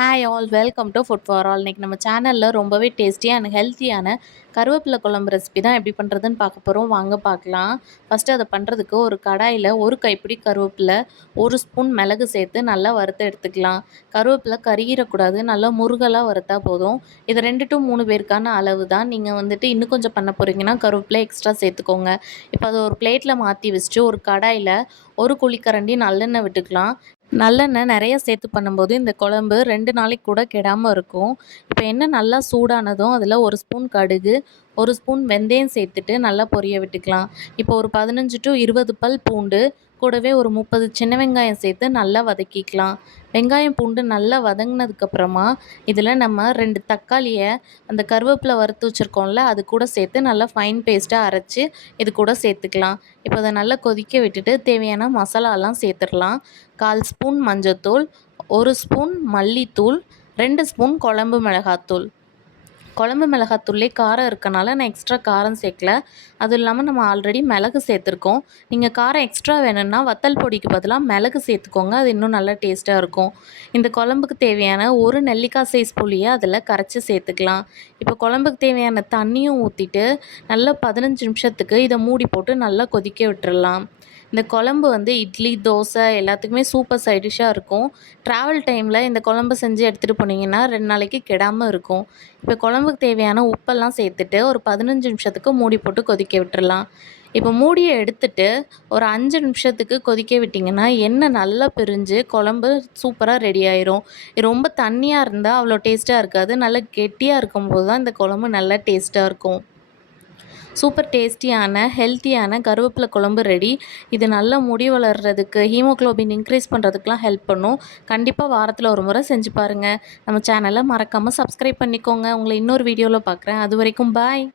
Hi all welcome to food for all. இன்றைக்கி நம்ம சேனலில் ரொம்பவே டேஸ்டியாக அண்ட் ஹெல்த்தியான கருவேப்பிலை குழம்பு ரெசிபி தான் எப்படி பண்ணுறதுன்னு பார்க்க போகிறோம். வாங்க பார்க்கலாம். ஃபஸ்ட்டு அதை பண்ணுறதுக்கு ஒரு கடாயில் ஒரு கைப்பிடி கருவேப்பிலை, ஒரு ஸ்பூன் மிளகு சேர்த்து நல்லா வறுத்து எடுத்துக்கலாம். கருவேப்பிலை கருகிடக்கூடாது, நல்லா முருகலாக வறுத்தா போதும். இது 2 to 3 பேருக்கான அளவு தான். நீங்கள் இன்னும் கொஞ்சம் பண்ண போகிறீங்கன்னா கருவேப்பிலை எக்ஸ்ட்ரா சேர்த்துக்கோங்க. இப்போ அதை ஒரு பிளேட்டில் மாற்றி வச்சுட்டு ஒரு கடாயில் ஒரு குழிக்கரண்டி நல்லெண்ணெய் விட்டுக்கலாம். நல்லெண்ணெய் நிறைய சேர்த்து பண்ணும்போது இந்த குழம்பு 2 நாளைக்கு கூட கெடாமல் இருக்கும். இப்போ எண்ணெய் நல்லா சூடானதும் அதில் 1 ஸ்பூன் கடுகு, 1 ஸ்பூன் வெந்தயம் சேர்த்துட்டு நல்லா பொரிய விட்டுக்கலாம். இப்போ ஒரு 15 to 20 பல் பூண்டு, கூடவே ஒரு 30 சின்ன வெங்காயம் சேர்த்து நல்லா வதக்கிக்கலாம். வெங்காயம் பூண்டு நல்லா வதங்கினதுக்கப்புறமா இதில் நம்ம 2 தக்காளியை அந்த கருவேப்பிலை வறுத்து வச்சுருக்கோம்ல அது கூட சேர்த்து நல்லா ஃபைன் பேஸ்ட்டாக அரைச்சி இது கூட சேர்த்துக்கலாம். இப்போ அதை நல்லா கொதிக்க விட்டுட்டு தேவையான மசாலாலாம் சேர்த்துடலாம். 1/4 ஸ்பூன் மஞ்சத்தூள், 1 ஸ்பூன் மல்லித்தூள், 2 ஸ்பூன் குழம்பு மிளகாத்தூள். குழம்பு மிளகாத்தூள்லே காரம் இருக்கனால நான் எக்ஸ்ட்ரா காரம் சேர்க்கல. அதுவும் இல்லாமல் நம்ம ஆல்ரெடி மிளகு சேர்த்துருக்கோம். நீங்கள் காரம் எக்ஸ்ட்ரா வேணும்னா வத்தல் பொடிக்கு பதிலாக மிளகு சேர்த்துக்கோங்க, அது இன்னும் நல்லா டேஸ்ட்டாக இருக்கும். இந்த குழம்புக்கு தேவையான ஒரு நெல்லிக்காய் சைஸ் புளியை அதில் கரைச்சி சேர்த்துக்கலாம். இப்போ குழம்புக்கு தேவையான தண்ணியும் ஊற்றிட்டு நல்லா 15 நிமிஷத்துக்கு இதை மூடி போட்டு நல்லா கொதிக்க விட்டுறலாம். இந்த குழம்பு இட்லி, தோசை எல்லாத்துக்குமே சூப்பர் சைட் டிஷ்ஷாக இருக்கும். ட்ராவல் டைமில் இந்த குழம்பு செஞ்சு எடுத்துகிட்டு போனீங்கன்னா 2 நாளைக்கு கெடாமல் இருக்கும். இப்போ குழம்புக்கு தேவையான உப்பெல்லாம் சேர்த்துட்டு ஒரு 15 நிமிஷத்துக்கு மூடி போட்டு கொதிக்க விட்டுறலாம். இப்போ மூடியை எடுத்துட்டு ஒரு 5 நிமிஷத்துக்கு கொதிக்க விட்டிங்கன்னா எண்ணெய் நல்லா பிரிஞ்சு குழம்பு சூப்பராக ரெடி ஆயிரும். ரொம்ப தண்ணியாக இருந்தால் அவ்வளோ டேஸ்ட்டாக இருக்காது. நல்லா கெட்டியாக இருக்கும்போது தான் இந்த குழம்பு நல்லா டேஸ்ட்டாக இருக்கும். சூப்பர் டேஸ்டியான ஹெல்த்தியான கருவேப்பிலை குழம்பு ரெடி. இது நல்லா முடி வளர்கிறதுக்கு, ஹீமோக்ளோபின் இன்க்ரீஸ் பண்ணுறதுக்குலாம் ஹெல்ப் பண்ணும். கண்டிப்பாக வாரத்தில் ஒரு முறை செஞ்சு பாருங்கள். நம்ம சேனலை மறக்காமல் சப்ஸ்கிரைப் பண்ணிக்கோங்க. உங்களை இன்னொரு வீடியோவில் பார்க்குறேன். அது வரைக்கும் பாய்.